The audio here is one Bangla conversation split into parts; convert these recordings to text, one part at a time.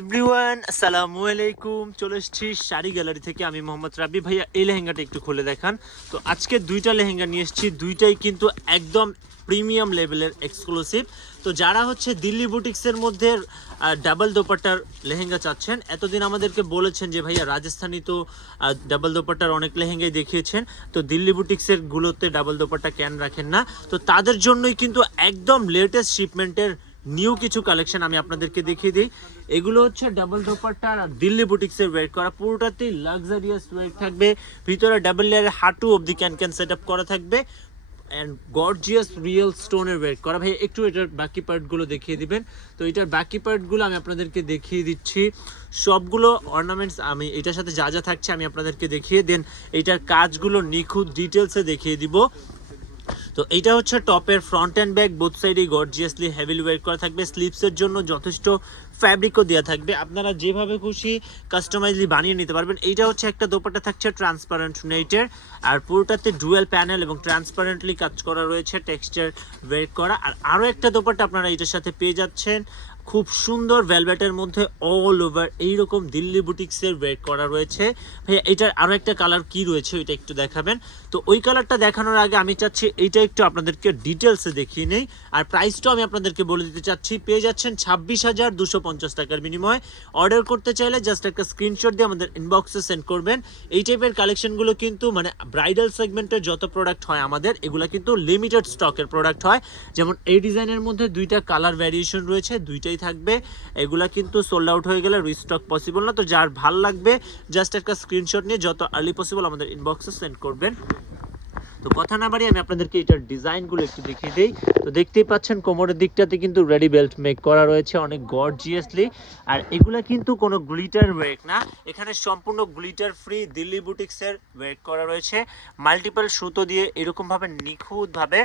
এভরিওয়ান আসসালামু আলাইকুম। চলে এসেছি শাড়ি গ্যালারি থেকে। আমি মোহাম্মদ রাবি ভাইয়া, এই লেহেঙ্গাটা একটু খুলে দেখান। তো আজকে দুইটা লেহেঙ্গা নিয়ে এসেছি। দুইটাই কিন্তু একদম প্রিমিয়াম লেভেলের এক্সক্লুসিভ তো যারা হচ্ছে দিল্লি বুটিক্সের মধ্যে ডাবল দোপাট্টার লেহেঙ্গা চাচ্ছেন, এতদিন আমাদেরকে বলেছেন যে, ভাইয়া, রাজস্থানি তো ডাবল দোপাট্টার অনেক লেহেঙ্গাই দেখিয়েছেন। তো দিল্লি বুটিক্সের গুলোতে ডাবল দোপাট্টা কেন রাখেন না? তো তাদের জন্যই কিন্তু একদম লেটেস্ট শিপমেন্টের নিউ কিছু কালেকশন আমি আপনাদেরকে দেখিয়ে দিই। এগুলো হচ্ছে ডাবল দোপাট্টা আর দিল্লি বুটিক্সের ওয়েট করা। পুরোটাতেই লাক্সারিয়াস ওয়েট থাকবে। ভিতরে ডাবল লেয়ারের হাঁটু অবধি ক্যান ক্যান সেট করা থাকবে। অ্যান্ড গর্জিয়াস রিয়েল স্টোনের ওয়েট করা। ভাই, একটু এটার বাকি পার্টগুলো দেখিয়ে দিবেন। তো এটার বাকি পার্টগুলো আমি আপনাদেরকে দেখিয়ে দিচ্ছি। সবগুলো অর্নামেন্টস আমি এটার সাথে যা যা থাকছে আমি আপনাদেরকে দেখিয়ে দেন। এইটার কাজগুলো নিখুঁত ডিটেলসে দেখিয়ে দিব। তো এইটা হচ্ছে টপের ফ্রন্ট অ্যান্ড ব্যাক বোথ সাইডে গর্জিয়াসলি হেভিলি ওয়েট করা থাকবে। স্লিপসের জন্য যথেষ্ট ফ্যাব্রিকও দেওয়া থাকবে। আপনারা যেভাবে খুশি কাস্টমাইজলি বানিয়ে নিতে পারবেন। এইটা হচ্ছে একটা দোপাটা থাকছে ট্রান্সপারেন্ট নেইটের আর পুরোটাতে ডুয়েল প্যানেল এবং ট্রান্সপারেন্টলি কাজ করা রয়েছে টেক্সচার ওয়েট করা। আর আরও একটা দোপাটা আপনারা এটার সাথে পেয়ে যাচ্ছেন। খুব সুন্দর ভেলভেটের মধ্যে অল ওভার এইরকম দিল্লি বুটিক্সের ওয়েট করা রয়েছে। ভাইয়া, এটার আরও একটা কালার কি রয়েছে ওইটা একটু দেখাবেন। তো ওই কালারটা দেখানোর আগে আমি চাচ্ছি এইটা একটু আপনাদেরকে ডিটেলসে দেখিয়ে নেই। আর প্রাইসটাও আমি আপনাদেরকে বলে দিতে চাচ্ছি। পেয়ে যাচ্ছেন ছাব্বিশ হাজার দুশো পঞ্চাশ টাকার বিনিময়ে। অর্ডার করতে চাইলে জাস্ট একটা স্ক্রিনশট দিয়ে আমাদের ইনবক্সে সেন্ড করবেন। এই টাইপের কালেকশনগুলো কিন্তু মানে ব্রাইডাল সেগমেন্টের যত প্রোডাক্ট হয় আমাদের, এগুলো কিন্তু লিমিটেড স্টকের প্রোডাক্ট হয়। যেমন এই ডিজাইনের মধ্যে দুইটা কালার ভ্যারিয়েশন রয়েছে, দুইটাই থাকবে। এগুলা কিন্তু সোল্ড আউট হয়ে গেলে রিস্টক পসিবল না। তো যার ভালো লাগবে জাস্ট একটা স্ক্রিনশট নিয়ে যত আর্লি পসিবল আমাদের ইনবক্সে সেন্ড করবেন। তো কথা না বাড়ি আমি আপনাদেরকে এটার ডিজাইনগুলো একটু দেখিয়ে দিই। তো দেখতেই পাচ্ছেন কোমরের দিকটাতে কিন্তু রেডি বেল্ট মেক করা রয়েছে অনেক গর্জিয়াসলি আর এগুলা কিন্তু কোনো গ্লিটার ওয়েক না। এখানে সম্পূর্ণ গ্লিটার ফ্রি দিল্লি বুটিক্সের ওয়েক করা রয়েছে। মাল্টিপল সুতো দিয়ে এরকমভাবে নিখুঁতভাবে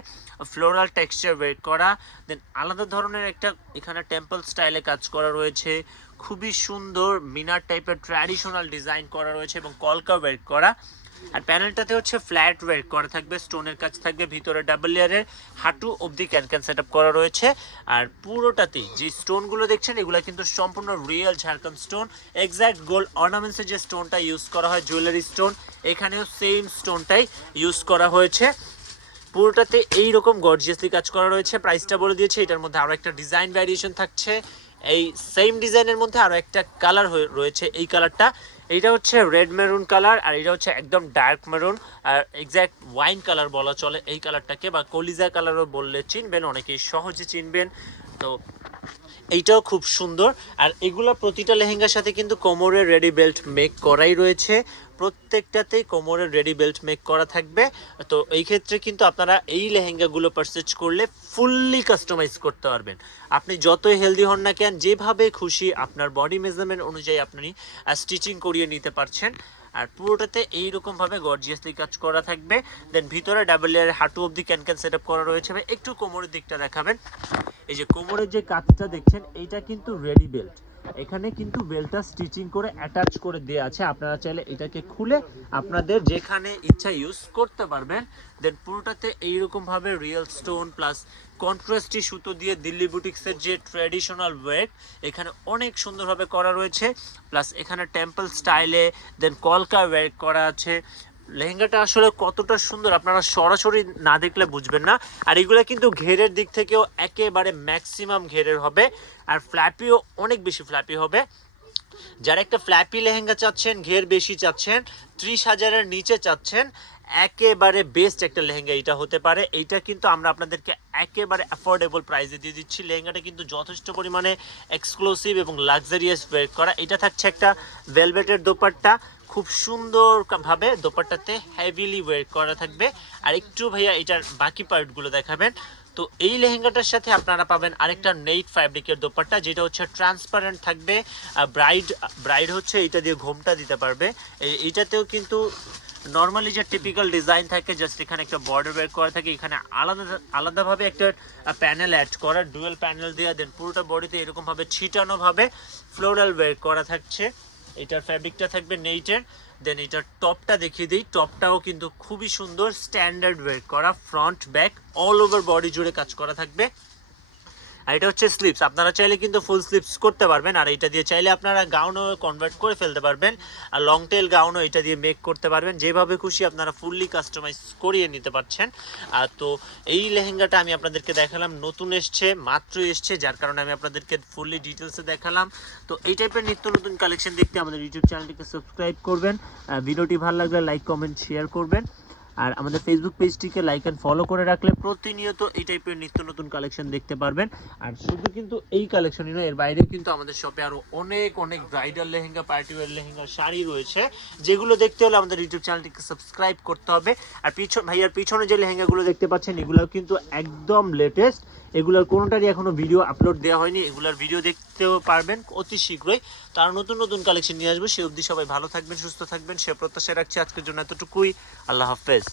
ফ্লোরাল টেক্সচার ওয়েক করা। দেন আলাদা ধরনের একটা এখানে টেম্পল স্টাইলে কাজ করা রয়েছে। খুবই সুন্দর মিনার টাইপের ট্র্যাডিশনাল ডিজাইন করা রয়েছে এবং কলকা ওয়েক করা। আর প্যানেলটাতে হচ্ছে ফ্ল্যাট ওয়েট করা থাকবে, স্টোনের কাজ থাকবে, ভিতরে ডাবল লেয়ারের হাঁটু অবধি ক্যান ক্যান সেট করা রয়েছে। আর পুরোটাতেই যে স্টোনগুলো দেখছেন, এগুলো কিন্তু সম্পূর্ণ real Jharkhand stone. Exact gold অর্নামেন্টসের যে স্টোনটা ইউজ করা হয় জুয়েলারি স্টোন এখানেও সেম স্টোনটাই ইউজ করা হয়েছে। পুরোটাতে এইরকম গর্জিয়াসলি কাজ করা রয়েছে। প্রাইসটা বলে দিয়েছে, এটার মধ্যে আরও একটা ডিজাইন ভ্যারিয়েশন থাকছে। এই সেম ডিজাইনের মধ্যে আরও একটা কালার রয়েছে এই কালারটা এইটা হচ্ছে রেড মেরুন কালার আর এটা হচ্ছে একদম ডার্ক মেরুন আর এক্স্যাক্ট ওয়াইন কালার বলা চলে এই কালারটাকে বা কলিজা কালারও বললে চিনবেন, অনেকেই সহজে চিনবেন। তো এইটাও খুব সুন্দর। আর এগুলো প্রতিটা লেহেঙ্গার সাথে কিন্তু কোমরের রেডি বেল্ট মেক করাই রয়েছে। প্রত্যেকটাতেই কোমরের রেডি বেল্ট মেক করা থাকবে। তো এই ক্ষেত্রে কিন্তু আপনারা এই লেহেঙ্গাগুলো পারচেজ করলে ফুললি কাস্টমাইজ করতে পারবেন। আপনি যতই হেলদি হন না কেন, যেভাবে খুশি আপনার বডি মেজারমেন্ট অনুযায়ী আপনি স্টিচিং করিয়ে নিতে পারছেন। আর পুরোটাতে এইরকমভাবে গর্জিয়াসলি কাজ করা থাকবে। দেন ভিতরে ডাবল লেয়ারের হাঁটু অবধি ক্যান ক্যান সেট করা রয়েছে একটু কোমরের দিকটা দেখাবেন। এই যে কোমরের যে কাজটা দেখছেন, এইটা কিন্তু রেডি বেল্ট এখানে কিন্তু বেল্টটা স্টিচিং করে অ্যাটাচ করে দেওয়া আছে। আপনারা চাইলে এটাকে খুলে আপনাদের যেখানে ইচ্ছা ইউজ করতে পারবেন। দেন পুরোটাতে এইরকমভাবে রিয়েল স্টোন প্লাস কন্ট্রাস্টি সুতো দিয়ে দিল্লি বুটিক্সের যে ট্র্যাডিশনাল ওয়েট এখানে অনেক সুন্দরভাবে করা রয়েছে। প্লাস এখানে টেম্পল স্টাইলে দেন কলকা ওয়েট করা আছে। লেহেঙ্গাটা আসলে কতটা সুন্দর, আপনারা সরাসরি না দেখলে বুঝবেন না। আর এগুলো কিন্তু ঘেরের দিক থেকেও একেবারে ম্যাক্সিমাম ঘেরের হবে, আর ফ্ল্যাপিও অনেক বেশি ফ্ল্যাপি হবে। যারা একটা ফ্ল্যাপি লেহেঙ্গা চাচ্ছেন, ঘের বেশি চাচ্ছেন, ত্রিশ হাজারের নিচে চাচ্ছেন, একেবারে বেস্ট একটা লেহেঙ্গা এটা হতে পারে। এইটা কিন্তু আমরা আপনাদেরকে একেবারে অ্যাফোর্ডেবল প্রাইসে দিয়ে দিচ্ছি। লেহেঙ্গাটা কিন্তু যথেষ্ট পরিমাণে এক্সক্লুসিভ এবং লাক্সারিয়াস ওয়ের করা। এটা থাকছে একটা ভেলভেটের দোপাট্টা। খুব সুন্দর ভাবে দোপাট্টাতে হেভিলি ওয়ের করা থাকবে। আর একটু ভাইয়া এটার বাকি পার্টগুলো দেখাবেন। তো এই লেহেঙ্গাটার সাথে আপনারা পাবেন আরেকটা নেইট ফ্যাব্রিকের দোপাট্টা, যেটা হচ্ছে ট্রান্সপারেন্ট থাকবে। ব্রাইড ব্রাইড হচ্ছে এটা দিয়ে ঘোমটা দিতে পারবে। এই- এইটাতেও কিন্তু নর্মালি যে টিপিক্যাল ডিজাইন থাকে জাস্ট এখানে একটা বর্ডার বের করা থাকে, এখানে আলাদা, আলাদাভাবে একটা প্যানেল অ্যাড করা ডুয়েল প্যানেল দেওয়া দেন পুরোটা বডিতে এরকমভাবে ছিটানোভাবে ফ্লোরাল বের করা থাকছে। এটার ফ্যাব্রিকটা থাকবে নেইটের দেন এটার টপটা দেখিয়ে দিই। টপটাও কিন্তু খুবই সুন্দর স্ট্যান্ডার্ড ওয়ের করা front back all over body জুড়ে কাজ করা থাকবে। আর এটা হচ্ছে স্লিপস আপনারা চাইলে কিন্তু ফুল স্লিপস করতে পারবেন। আর এটা দিয়ে চাইলে আপনারা গাউনও কনভার্ট করে ফেলতে পারবেন। আর লং টেল গাউনও এটা দিয়ে মেক করতে পারবেন। যেভাবে খুশি আপনারা ফুললি কাস্টমাইজ করিয়ে নিতে পারছেন। আর তো এই লেহেঙ্গাটা আমি আপনাদেরকে দেখালাম। নতুন এসছে, মাত্র এসছে, যার কারণে আমি আপনাদেরকে ফুললি ডিটেলসে দেখালাম। তো এই টাইপের নিত্য নতুন কালেকশন দেখতে আমাদের ইউটিউব চ্যানেলটিকে সাবস্ক্রাইব করবেন। ভিডিওটি ভালো লাগলে লাইক কমেন্ট শেয়ার করবেন। আর আমাদের ফেসবুক পেজটিকে লাইক অ্যান্ড ফলো করে রাখলে প্রতিনিয়ত এই টাইপের নিত্য নতুন কালেকশন দেখতে পারবেন। আর শুধু কিন্তু এই কালেকশনই নয়, এর বাইরে কিন্তু আমাদের শপে আরও অনেক অনেক bridal lehenga party wear lehenga, sari রয়েছে। যেগুলো দেখতে হলে আমাদের ইউটিউব চ্যানেলটিকে সাবস্ক্রাইব করতে হবে। আর পিছন ভাইয়ার পিছনে যে লেহেঙ্গাগুলো দেখতে পাচ্ছেন এগুলো কিন্তু একদম লেটেস্ট এগুলোর কোনোটারই এখনও ভিডিও আপলোড দেওয়া হয়নি। এগুলোর ভিডিও দেখতেও পারবেন অতি শীঘ্রই। তার নতুন নতুন কালেকশন নিয়ে আসব, সে অবধি সবাই ভালো থাকবেন, সুস্থ থাকবেন। সে প্রত্যাশা রাখছি আজকের জন্য এতটুকুই। আল্লাহ হাফেজ।